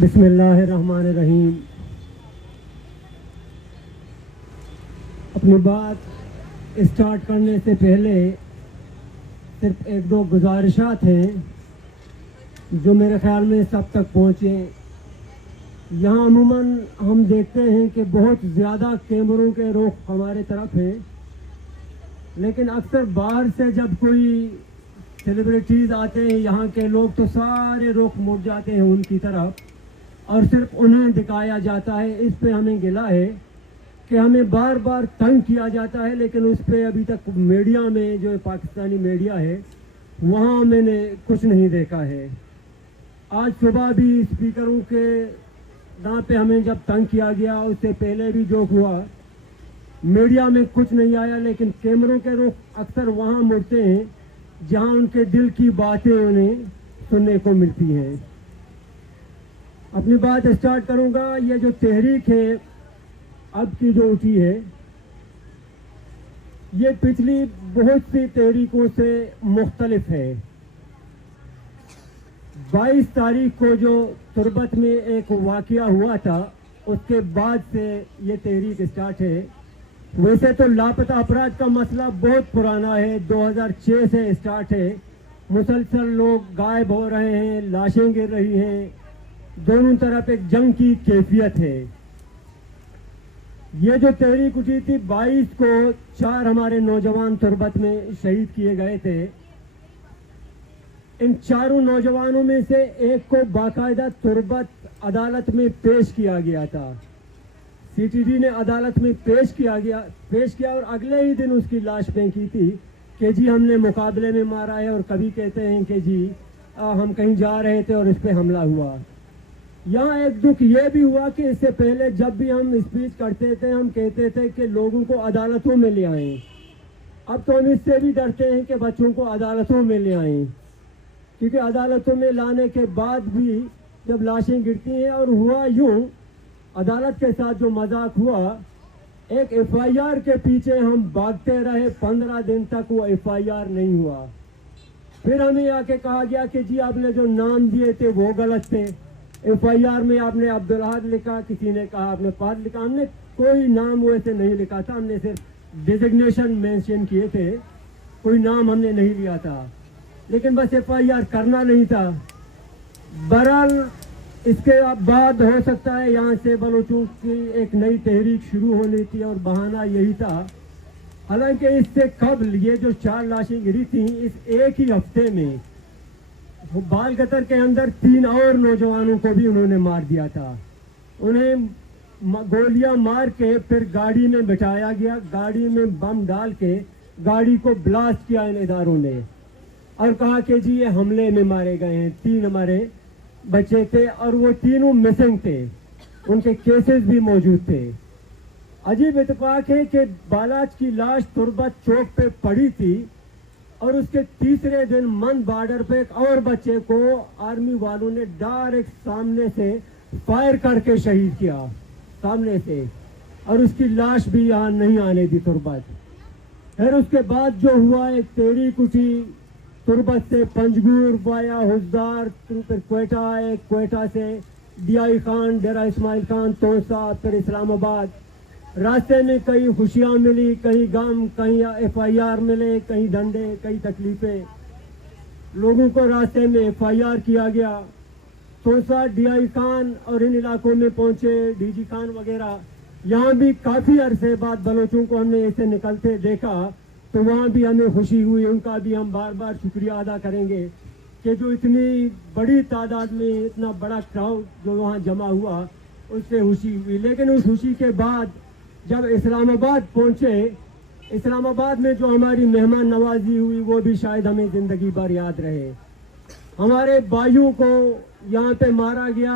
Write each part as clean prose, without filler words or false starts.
बिस्मिल्लाहिर्रहमानिर्रहीम। अपनी बात स्टार्ट करने से पहले सिर्फ एक दो गुजारिशात हैं जो मेरे ख्याल में सब तक पहुँचे। यहाँ अमूमन हम देखते हैं कि बहुत ज़्यादा कैमरों के रुख हमारे तरफ हैं, लेकिन अक्सर बाहर से जब कोई सेलिब्रिटीज़ आते हैं यहाँ के लोग तो सारे रुख मुड़ जाते हैं उनकी तरफ और सिर्फ उन्हें दिखाया जाता है। इस पे हमें गिला है कि हमें बार बार तंग किया जाता है, लेकिन उस पे अभी तक मीडिया में जो पाकिस्तानी मीडिया है वहाँ मैंने कुछ नहीं देखा है। आज सुबह भी स्पीकरों के नाम पे हमें जब तंग किया गया, उससे पहले भी जो हुआ मीडिया में कुछ नहीं आया, लेकिन कैमरों के रुख अक्सर वहाँ मुड़ते हैं जहाँ उनके दिल की बातें उन्हें सुनने को मिलती हैं। अपनी बात स्टार्ट करूंगा। ये जो तहरीक है अब की जो उठी है, ये पिछली बहुत सी तहरीकों से मुख्तलिफ है। 22 तारीख को जो तुर्बत में एक वाक़या हुआ था, उसके बाद से ये तहरीक स्टार्ट है। वैसे तो लापता अफराद का मसला बहुत पुराना है, 2006 से स्टार्ट है। मुसलसल लोग गायब हो रहे हैं, लाशें गिर रही हैं, दोनों तरफ एक जंग की कैफियत है। ये जो तहरीक उठी थी 22 को 4 हमारे नौजवान तुर्बत में शहीद किए गए थे। इन चारों नौजवानों में से एक को बाकायदा तुर्बत अदालत में पेश किया गया था। सीटीडी ने अदालत में पेश किया और अगले ही दिन उसकी लाश फेंकी थी कि जी हमने मुकाबले में मारा है, और कभी कहते हैं कि जी हम कहीं जा रहे थे और इस पे हमला हुआ। यहाँ एक दुख ये भी हुआ कि इससे पहले जब भी हम स्पीच करते थे हम कहते थे कि लोगों को अदालतों में ले आएं। अब तो हम इससे भी डरते हैं कि बच्चों को अदालतों में ले आएं, क्योंकि अदालतों में लाने के बाद भी जब लाशें गिरती हैं, और हुआ यूँ अदालत के साथ जो मजाक हुआ, एक FIR के पीछे हम भागते रहे, 15 दिन तक वो FIR नहीं हुआ। फिर हमें आके कहा गया कि जी आपने जो नाम दिए थे वो गलत थे, FIR में आपने अब्दुल अहद लिखा, किसी ने कहा आपने पाद लिखा। हमने कोई नाम वैसे नहीं लिखा था, हमने सिर्फ डिजिग्नेशन मेंशन किए थे, कोई नाम हमने नहीं लिया था, लेकिन बस FIR करना नहीं था। बहरहाल इसके बाद हो सकता है यहाँ से बलोचों की एक नई तहरीक शुरू होनी थी और बहाना यही था। हालांकि इससे कबल ये जो 4 लाशें गिरी थी, इस एक ही हफ्ते में बाल कतर के अंदर 3 और नौजवानों को भी उन्होंने मार दिया था। उन्हें गोलियां मार के फिर गाड़ी में बिठाया गया, गाड़ी में बम डाल के गाड़ी को ब्लास्ट किया इन इदारों ने, और कहा कि जी ये हमले में मारे गए हैं। 3 हमारे बच्चे थे और वो तीनों मिसिंग थे, उनके केसेस भी मौजूद थे। अजीब इत्तेफाक है कि बालाच की लाश तुर्बत चौक पे पड़ी थी और उसके तीसरे दिन मन बॉर्डर पे एक और बच्चे को आर्मी वालों ने डायरेक्ट सामने से फायर करके शहीद किया, सामने से, और उसकी लाश भी यहाँ नहीं आने दी तुर्बत। फिर उसके बाद जो हुआ, एक तहरीक उठी तुर्बत से पंजगुर वाया हुजदार, फिर क्वेटा, एक क्वेटा से DI खान, डेरा इस्माइल खान, तोसा, फिर इस्लामाबाद। रास्ते में कई खुशियाँ मिली, कहीं गम, कहीं FIR मिले, कहीं डंडे, कई तकलीफें। लोगों को रास्ते में FIR किया गया। तोसा, DI खान और इन इलाकों में पहुंचे DG खान वगैरह। यहाँ भी काफ़ी अरसे बाद बलोचों को हमने ऐसे निकलते देखा, तो वहाँ भी हमें खुशी हुई। उनका भी हम बार बार शुक्रिया अदा करेंगे कि जो इतनी बड़ी तादाद में इतना बड़ा क्राउड जो वहाँ जमा हुआ, उससे खुशी हुई। लेकिन उस खुशी के बाद जब इस्लामाबाद पहुँचे, इस्लामाबाद में जो हमारी मेहमान नवाजी हुई वो भी शायद हमें ज़िंदगी भर याद रहे। हमारे भाइयों को यहाँ पे मारा गया,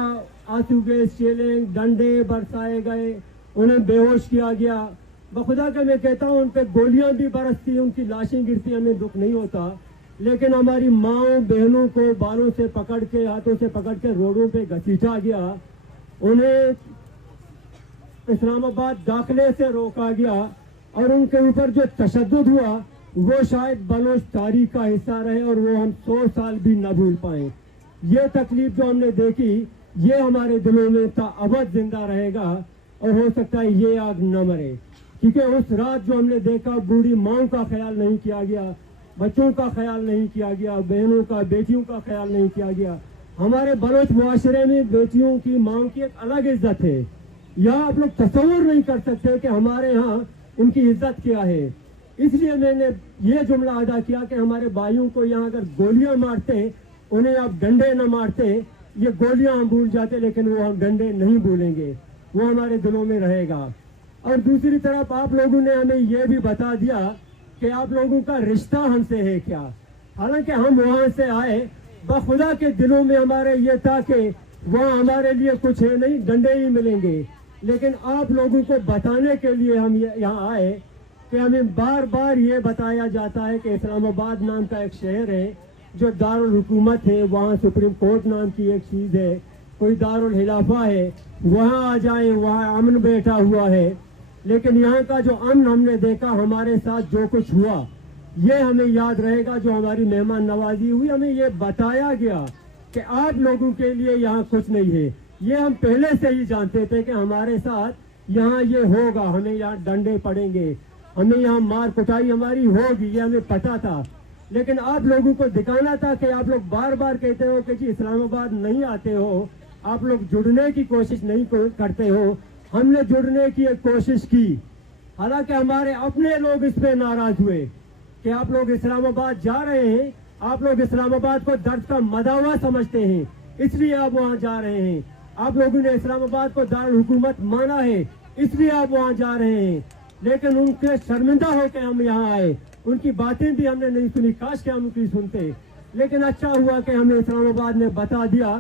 आंसू गैस चैलेंज, डंडे बरसाए गए, उन्हें बेहोश किया गया। बखुदा का मैं कहता हूँ उन पर गोलियाँ भी बरसती, उनकी लाशें गिरती, हमें दुख नहीं होता, लेकिन हमारी माँओं बहनों को बालों से पकड़ के, हाथों से पकड़ के रोडों पे घसीटा गया, उन्हें इस्लामाबाद दाखिले से रोका गया, और उनके ऊपर जो तशद्दुद हुआ वो शायद बलोच तारीख का हिस्सा रहे और वो हम 100 साल भी न भूल पाएँ। ये तकलीफ जो हमने देखी ये हमारे दिलों में अबद जिंदा रहेगा और हो सकता है ये आग न मरे। क्योंकि उस रात जो हमने देखा, बूढ़ी माओं का ख्याल नहीं किया गया, बच्चों का ख्याल नहीं किया गया, बहनों का, बेटियों का ख्याल नहीं किया गया। हमारे बलोच मुआशरे में बेटियों की, माओं की एक अलग इज्जत है। यहाँ आप लोग तस्वुर नहीं कर सकते कि हमारे यहाँ इनकी इज्जत क्या है। इसलिए मैंने ये जुमला अदा किया कि हमारे भाइयों को यहाँ अगर गोलियां मारते, उन्हें आप डंडे न मारते, ये गोलियां हम भूल जाते, लेकिन वो हम डंडे नहीं भूलेंगे, वो हमारे दिलों में रहेगा। और दूसरी तरफ आप लोगों ने हमें ये भी बता दिया कि आप लोगों का रिश्ता हमसे है क्या। हालांकि हम वहां से आए, बखुदा के दिलों में हमारे ये था कि वहाँ हमारे लिए कुछ है नहीं, डंडे ही मिलेंगे। लेकिन आप लोगों को बताने के लिए हम यहाँ आए कि हमें बार बार ये बताया जाता है कि इस्लामाबाद नाम का एक शहर है जो दारुल हुकूमत है, वहाँ सुप्रीम कोर्ट नाम की एक चीज़ है, कोई दारुल हिलाफा है, वहाँ आ जाए, वहाँ अमन बैठा हुआ है। लेकिन यहाँ का जो अमन हमने देखा, हमारे साथ जो कुछ हुआ, ये हमें याद रहेगा। जो हमारी मेहमान नवाजी हुई, हमें ये बताया गया कि आप लोगों के लिए यहाँ कुछ नहीं है। ये हम पहले से ही जानते थे कि हमारे साथ यहाँ ये होगा, हमें यहाँ डंडे पड़ेंगे, हमें यहाँ मार कुटाई हमारी होगी, ये हमें पता था। लेकिन आप लोगों को दिखाना था कि आप लोग बार बार कहते हो कि जी इस्लामाबाद नहीं आते हो, आप लोग जुड़ने की कोशिश नहीं करते हो। हमने जुड़ने की एक कोशिश की, हालांकि हमारे अपने लोग इस पे नाराज हुए कि आप लोग इस्लामाबाद जा रहे हैं, आप लोग इस्लामाबाद को दर्द का मदावा समझते हैं, इसलिए आप वहाँ जा रहे हैं। आप लोगों ने इस्लामाबाद को दारुल हुकूमत माना है, इसलिए आप वहाँ जा रहे हैं। लेकिन उनके शर्मिंदा होकर हम यहाँ आए, उनकी बातें भी हमने नहीं सुनी, काश के हम उनकी सुनते। लेकिन अच्छा हुआ कि हमें इस्लामाबाद ने बता दिया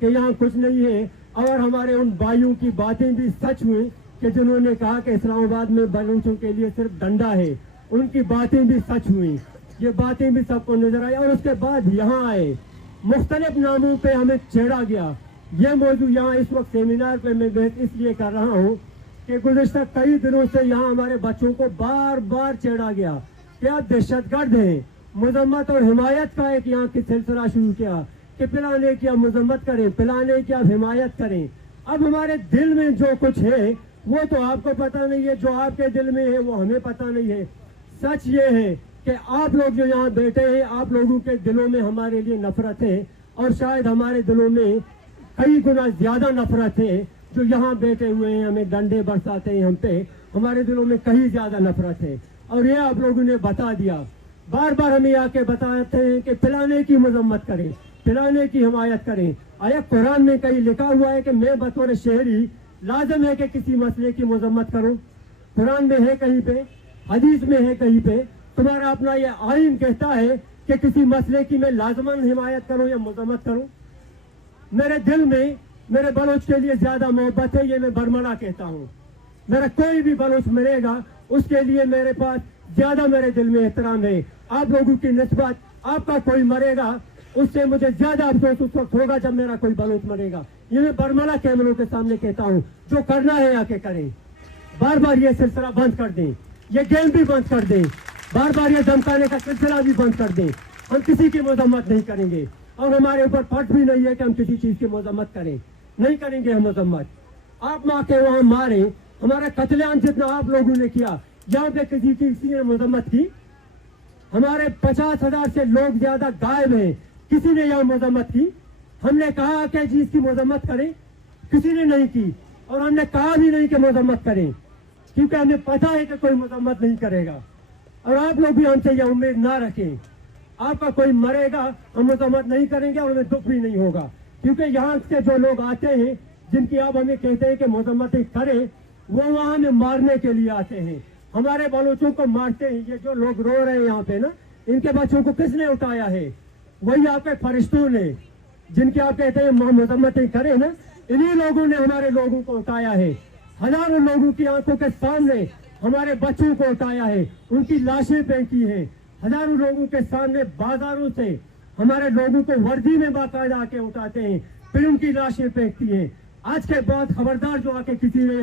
कि यहाँ कुछ नहीं है। और हमारे उन भाइयों की बातें भी सच हुई कि जिन्होंने कहा कि इस्लामाबाद में बलूचों के लिए सिर्फ डंडा है, उनकी बातें भी सच हुई, ये बातें भी सबको नजर आई। और उसके बाद यहाँ आए, मुख्तलिफ नामों पे हमें छेड़ा गया। ये मौजूद यहाँ इस वक्त सेमिनार पे मैं बहस इसलिए कर रहा हूँ कि गुज़िश्ता कई दिनों से यहाँ हमारे बच्चों को बार बार छेड़ा गया कि आप दहशतगर्द हैं। मजम्मत और हिमायत का एक यहाँ की सिलसिला शुरू किया कि पिलाने की आप मजम्मत करें, पिलाने की आप हिमायत करें। अब हमारे दिल में जो कुछ है वो तो आपको पता नहीं है, जो आपके दिल में है वो हमें पता नहीं है। सच ये है कि आप लोग जो यहाँ बैठे हैं, आप लोगों के दिलों में हमारे लिए नफरत है, और शायद हमारे दिलों में कई गुना ज्यादा नफरत है। जो यहाँ बैठे हुए हैं, हमें डंडे बरसाते हैं हम पे, हमारे दिलों में कहीं ज्यादा नफरत है। और ये आप लोगों ने बता दिया, बार बार हमें आके बताते हैं कि पिलाने की मजम्मत करें, पिलाने की हिमायत करें। आया कुरान में कहीं लिखा हुआ है कि मैं बतौर शहरी लाजम है कि किसी मसले की मजम्मत करूं? कुरान में है कहीं पे, हदीस में है कहीं पे? तुम्हारा अपना ये आइन कहता है कि किसी मसले की मैं लाजमन हिमायत करूं या मजम्मत करूं? मेरे दिल में मेरे बलोच के लिए ज्यादा मोहब्बत है, ये मैं बरमला कहता हूँ। मेरा कोई भी बलोच मरेगा उसके लिए मेरे पास ज्यादा मेरे दिल में एहतराम है। आप लोगों की निस्बत आपका कोई मरेगा उससे मुझे ज्यादा अफसोस उस वक्त होगा जब मेरा कोई बलोच मरेगा। ये मैं बरमला कैमरों के सामने कहता हूँ। जो करना है आके करें, बार बार ये सिलसिला बंद कर दें, ये गेम भी बंद कर दें, बार बार ये धमकाने का सिलसिला भी बंद कर दें। हम किसी की मजम्मत नहीं करेंगे और हमारे ऊपर फर्ज भी नहीं है कि हम किसी चीज की मजम्मत करें, नहीं करेंगे हम मजम्मत। आप माँ के वहां मारे, हमारा कत्लेआम जितना आप लोगों ने किया, यहाँ पे किसी ने मजम्मत की? हमारे 50,000 से लोग ज्यादा गायब हैं, किसी ने यहाँ मजम्मत की? हमने कहा कि जी इसकी मजम्मत करें, किसी ने नहीं की। और हमने कहा भी नहीं कि मजम्मत करें, क्योंकि हमें पता है कि कोई मजम्मत नहीं करेगा। और आप लोग भी हमसे यह उम्मीद ना रखें, आपका कोई मरेगा हम मजम्मत नहीं करेंगे और हमें दुख भी नहीं होगा। क्योंकि यहाँ से जो लोग आते हैं, जिनकी आप हमें कहते हैं कि मजम्मत करें, वो वहाँ हमें मारने के लिए आते हैं, हमारे बलोचों को मारते हैं। ये जो लोग रो रहे हैं यहाँ पे ना, इनके बच्चों को किसने उठाया है? वही आपके फरिश्तों ने, जिनके आप कहते हैं मजम्मत करें ना, इन्हीं लोगों ने हमारे लोगों को उठाया है। हजारों लोगों की आंखों के सामने हमारे बच्चों को उठाया है, उनकी लाशें फेंकी है। हजारों लोगों के सामने बाजारों से हमारे लोगों को वर्दी में बाकायदा आके उठाते हैं, फिर उनकी लाशें फेंकती हैं। आज के बाद खबरदार जो आके किसी ने